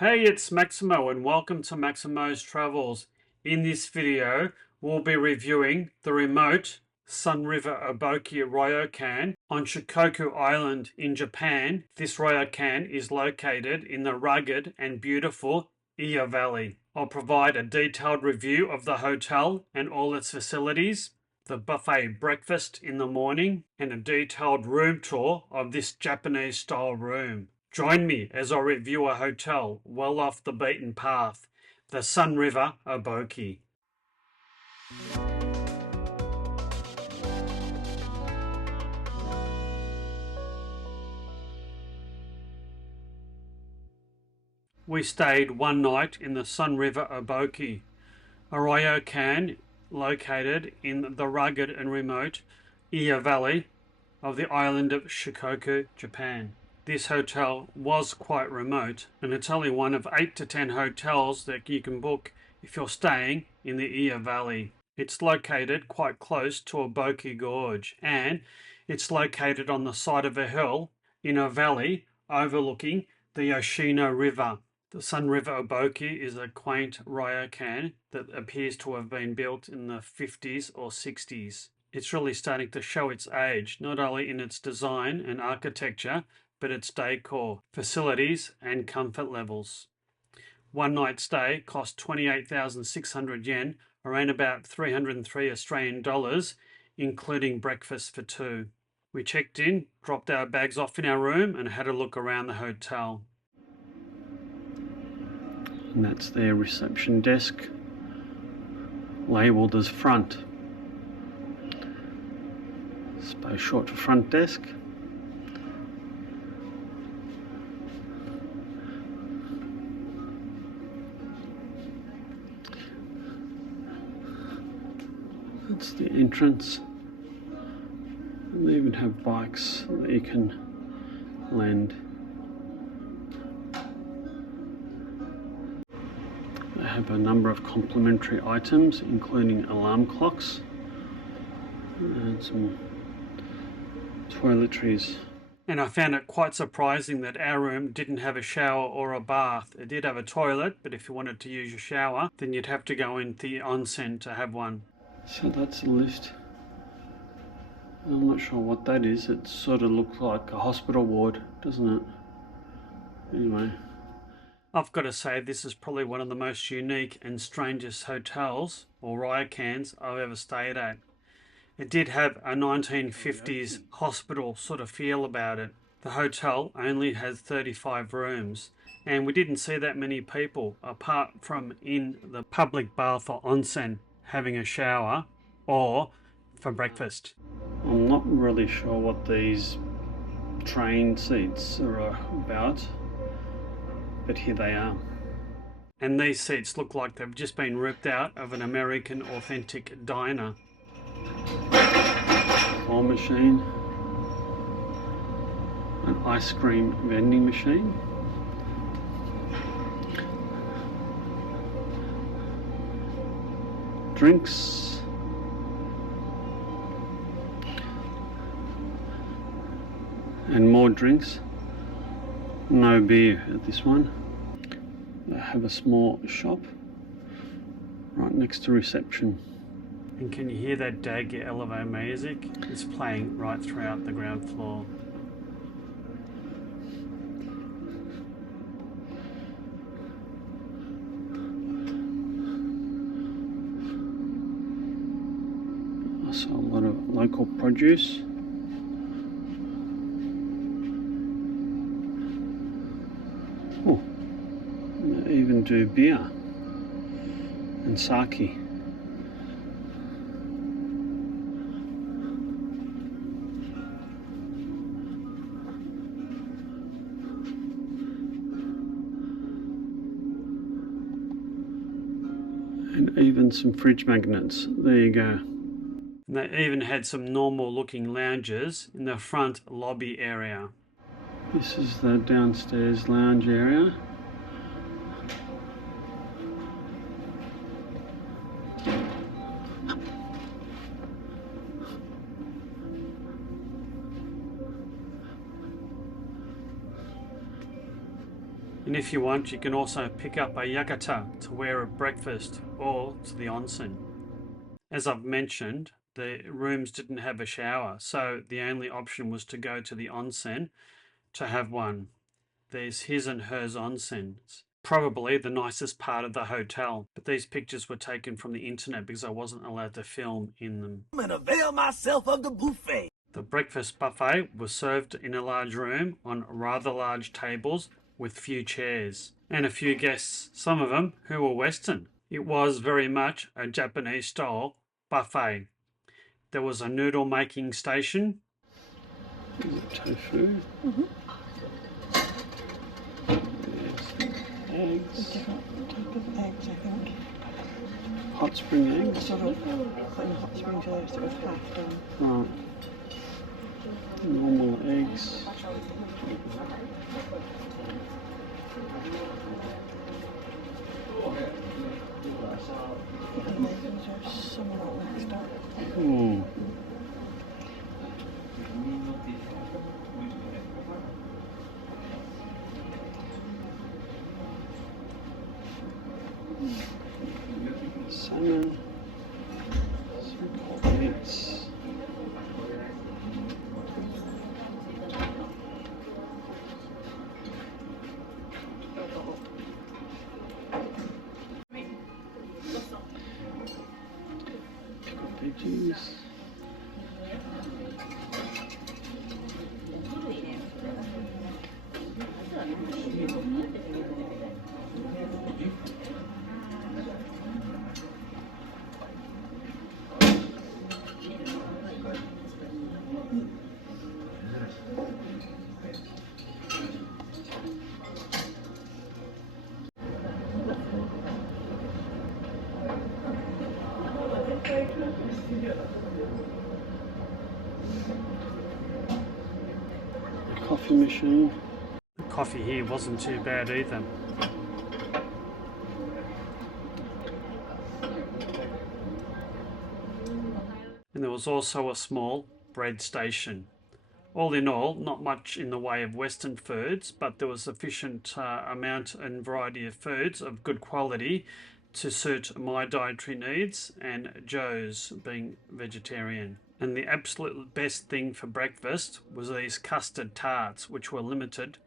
Hey, it's Maximo and welcome to Maximo's Travels. In this video, we'll be reviewing the remote Sunriver Oboke ryokan on Shikoku Island in Japan. This ryokan is located in the rugged and beautiful Iya Valley. I'll provide a detailed review of the hotel and all its facilities, the buffet breakfast in the morning, and a detailed room tour of this Japanese-style room. Join me as I review a hotel well off the beaten path, the Sunriver Oboke. We stayed one night in the Sunriver Oboke, a ryokan located in the rugged and remote Iya Valley of the island of Shikoku, Japan. This hotel was quite remote, and it's only one of 8 to 10 hotels that you can book if you're staying in the Iya Valley. It's located quite close to Oboke Gorge, and it's located on the side of a hill in a valley overlooking the Yoshino River. The Sunriver Oboke is a quaint ryokan that appears to have been built in the 50s or 60s. It's really starting to show its age, not only in its design and architecture, but its decor, facilities and comfort levels. One night stay cost 28,600 yen, around about 303 Australian dollars, including breakfast for two. We checked in, dropped our bags off in our room and had a look around the hotel. And that's their reception desk, labelled as front. I suppose short for front desk. That's the entrance. And they even have bikes that you can lend. They have a number of complimentary items, including alarm clocks and some toiletries. And I found it quite surprising that our room didn't have a shower or a bath. It did have a toilet, but if you wanted to use your shower, then you'd have to go into the onsen to have one. So that's the lift. I'm not sure what that is. It sort of looks like a hospital ward, doesn't it? Anyway, I've got to say this is probably one of the most unique and strangest hotels or ryokans I've ever stayed at. It did have a 1950s hospital sort of feel about it. The hotel only has 35 rooms, and we didn't see that many people apart from in the public bath or onsen having a shower or for breakfast. I'm not really sure what these train seats are about, but here they are. And these seats look like they've just been ripped out of an American authentic diner. Claw machine, an ice cream vending machine, drinks, and more drinks. No beer at this one. They have a small shop right next to reception. And can you hear that Dag Elevo music? It's playing right throughout the ground floor. I saw a lot of local produce. Oh, they even do beer and sake. And even some fridge magnets. There you go. And they even had some normal looking lounges in the front lobby area. This is the downstairs lounge area. And if you want, you can also pick up a yukata to wear at breakfast or to the onsen. As I've mentioned, the rooms didn't have a shower, so the only option was to go to the onsen to have one. There's his and hers onsens. Probably the nicest part of the hotel, but these pictures were taken from the internet because I wasn't allowed to film in them. I'm gonna avail myself of the buffet. The breakfast buffet was served in a large room on rather large tables with few chairs and a few guests, some of them who were Western. It was very much a Japanese style buffet. There was a noodle making station. Tofu. Eggs. Different type of eggs, I think. Hot spring eggs. Sort of putting hot springs there, sort of half done. Right. Normal eggs. The leggings are somewhat mixed up. Ooh. Salmon, some pork meats. Pickled veggies. Coffee machine. The coffee here wasn't too bad either. And there was also a small bread station. All in all, not much in the way of Western foods, but there was sufficient amount and variety of foods of good quality to suit my dietary needs and Joe's being vegetarian. And the absolute best thing for breakfast was these custard tarts, which were limited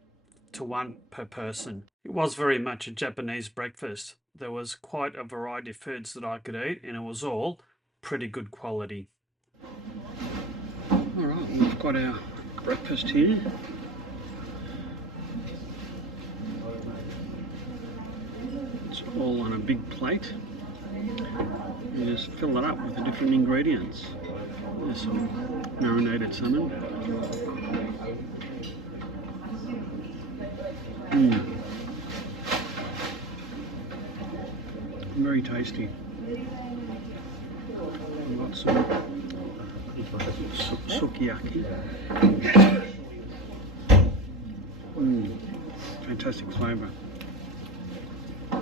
to one per person. It was very much a Japanese breakfast. There was quite a variety of foods that I could eat, and it was all pretty good quality. Alright, we've got our breakfast here. It's all on a big plate. You just fill it up with the different ingredients. There's some marinated salmon. Very tasty. I've got some sukiyaki. Fantastic flavour. I've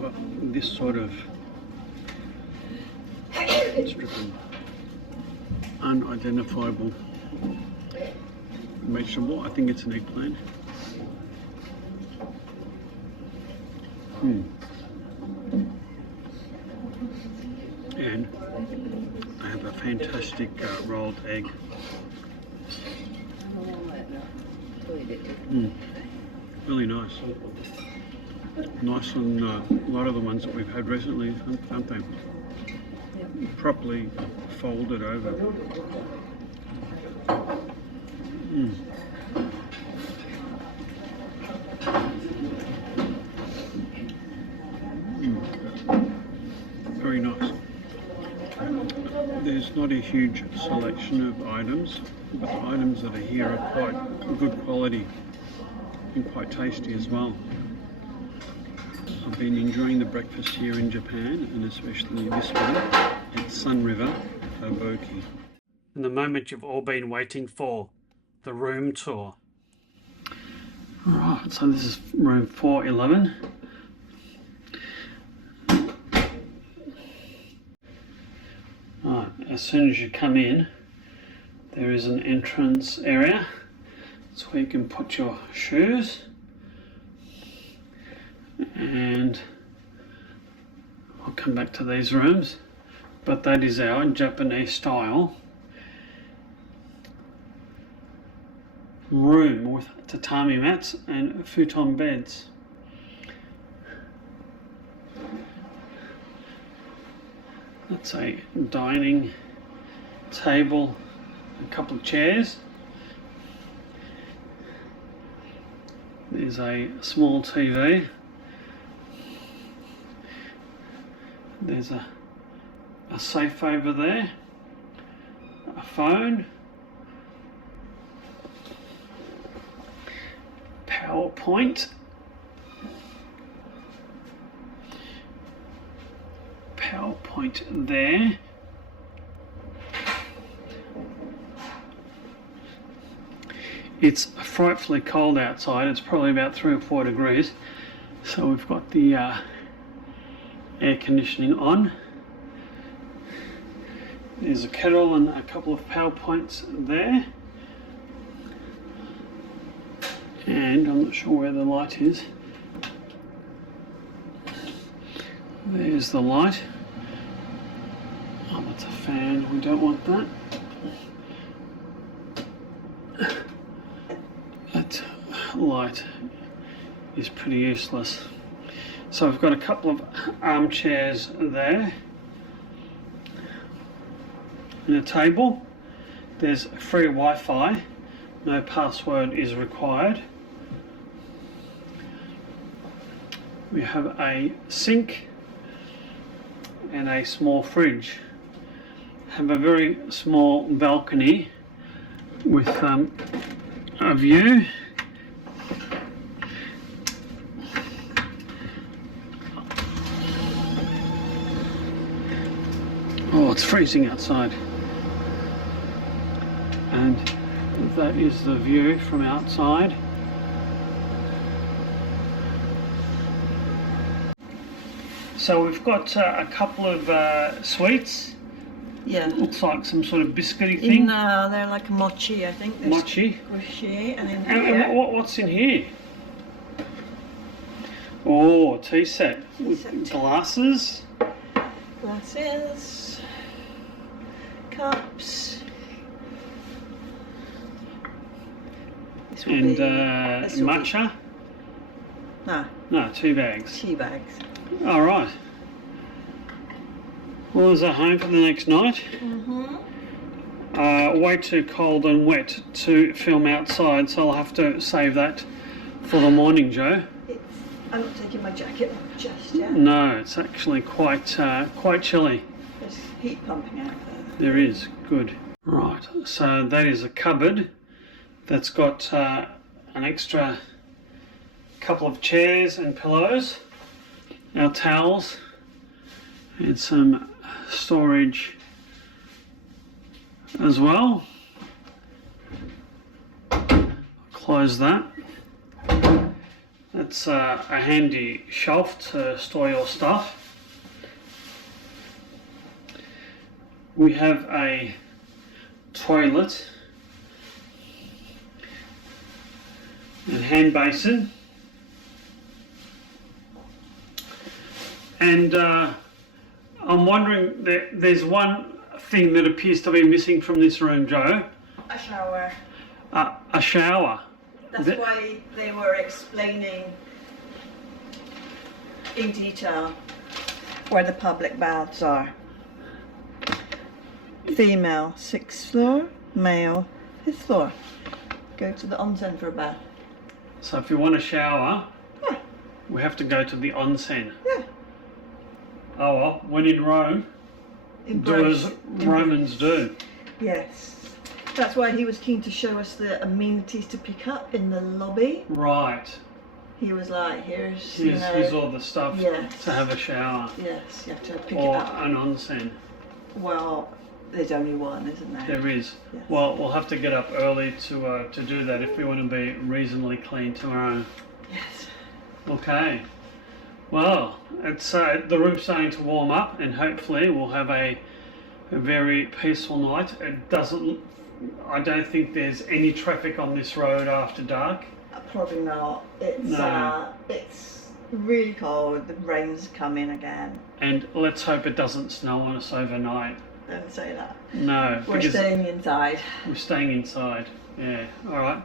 got this sort of strip of unidentifiable vegetable. I think it's an eggplant. And I have a fantastic rolled egg. Really nice. Nice on a lot of the ones that we've had recently, aren't they? Properly folded over. Very nice. There's not a huge selection of items, but the items that are here are quite good quality and quite tasty as well. I've been enjoying the breakfast here in Japan, and especially this one at Sunriver Oboke. And the moment you've all been waiting for, the room tour. Alright, so this is room 411. Right, as soon as you come in, there is an entrance area That's where you can put your shoes. And I'll come back to these rooms, but that is our Japanese style room with tatami mats and futon beds. That's a dining table, a couple of chairs. There's a small TV. There's a safe over there, a phone, PowerPoint, there. It's frightfully cold outside. It's probably about 3 or 4 degrees. So we've got the air conditioning on. There's a kettle and a couple of PowerPoints there. And I'm not sure where the light is. There's the light. Oh, that's a fan. We don't want that. That light is pretty useless. So I've got a couple of armchairs there and a table. There's free Wi-Fi. No password is required. We have a sink and a small fridge. Have a very small balcony with a view. Oh, it's freezing outside. And that is the view from outside. So we've got a couple of sweets. Yeah. Looks like some sort of biscuity thing. No, they're like mochi, I think. They're Mochi. squishy, and then And what's in here? Oh, tea set with glasses. glasses, cups. This will And be, this will be- matcha? No, No, 2 bags. tea bags. All right. Well, is that home for the next night? Way too cold and wet to film outside, so I'll have to save that for the morning, Joe. I'm not taking my jacket off just yet. No, it's actually quite chilly. There's heat pumping out there. There is, good. Right, so that is a cupboard that's got an extra couple of chairs and pillows, our towels, and some storage as well. Close that. That's a handy shelf to store your stuff. We have a toilet and hand basin, and I'm wondering, there's one thing that appears to be missing from this room, Joe. A shower. A shower. That's why they were explaining in detail where the public baths are. Female, 6th floor, male, 5th floor. Go to the onsen for a bath. So if you want a shower, Yeah. we have to go to the onsen. Yeah. Oh well, when in Rome, do as Romans do. Yes. That's why he was keen to show us the amenities to pick up in the lobby. Right. He was like, here's Here's all the stuff Yes. to have a shower. Yes, you have to pick Or it up. an onsen. Well, there's only one, isn't there? There is. Yes. Well, we'll have to get up early to do that if we want to be reasonably clean tomorrow. Yes. Okay. Well, it's the room's starting to warm up, and hopefully we'll have a very peaceful night. It doesn't I don't think there's any traffic on this road after dark. Probably not. It's really cold. The rain's coming again. And let's hope it doesn't snow on us overnight. Don't say that. No. We're staying inside. We're staying inside. Yeah. All right.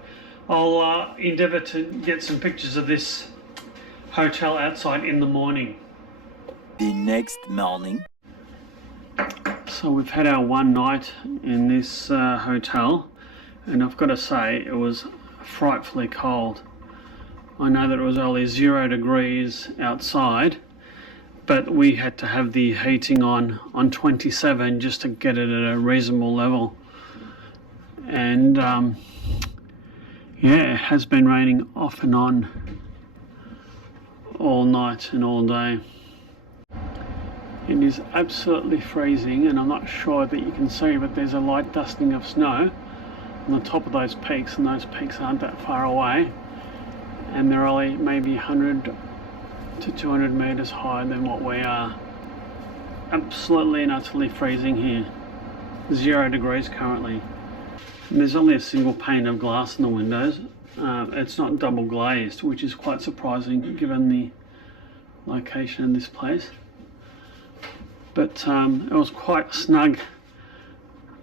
I'll endeavour to get some pictures of this hotel outside in the morning. The next morning. So we've had our one night in this hotel, and I've got to say it was frightfully cold. I know that it was only 0 degrees outside, but we had to have the heating on 27 just to get it at a reasonable level. And yeah, it has been raining off and on all night and all day. It is absolutely freezing, and I'm not sure that you can see, but there's a light dusting of snow on the top of those peaks, and those peaks aren't that far away, and they're only maybe 100 to 200 meters higher than what we are. Absolutely and utterly freezing here. 0 degrees currently. And there's only a single pane of glass in the windows. It's not double glazed, which is quite surprising given the location of this place. But it was quite snug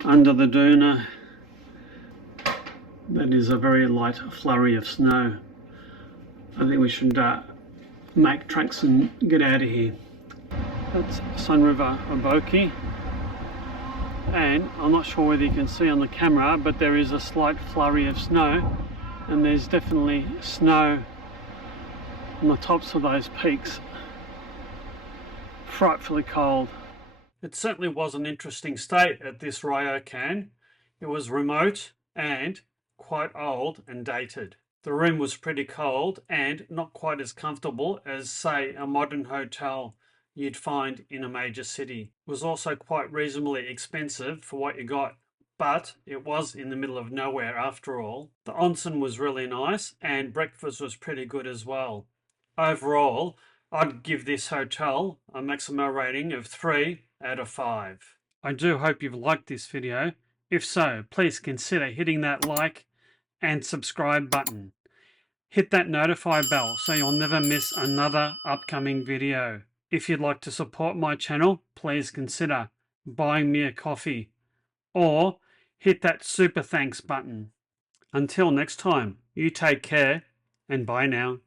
under the duna. That is a very light flurry of snow. I think we should make tracks and get out of here. That's Sunriver Oboke, and I'm not sure whether you can see on the camera, but there is a slight flurry of snow, and there's definitely snow on the tops of those peaks. Frightfully cold. It certainly was an interesting stay at this ryokan. It was remote and quite old and dated. The room was pretty cold and not quite as comfortable as, say, a modern hotel you'd find in a major city. It was also quite reasonably expensive for what you got, but it was in the middle of nowhere after all. The onsen was really nice and breakfast was pretty good as well. Overall, I'd give this hotel a maximum rating of 3 out of 5. I do hope you've liked this video. If so, please consider hitting that like and subscribe button. Hit that notify bell so you'll never miss another upcoming video. If you'd like to support my channel, please consider buying me a coffee or hit that super thanks button. Until next time, you take care and bye now.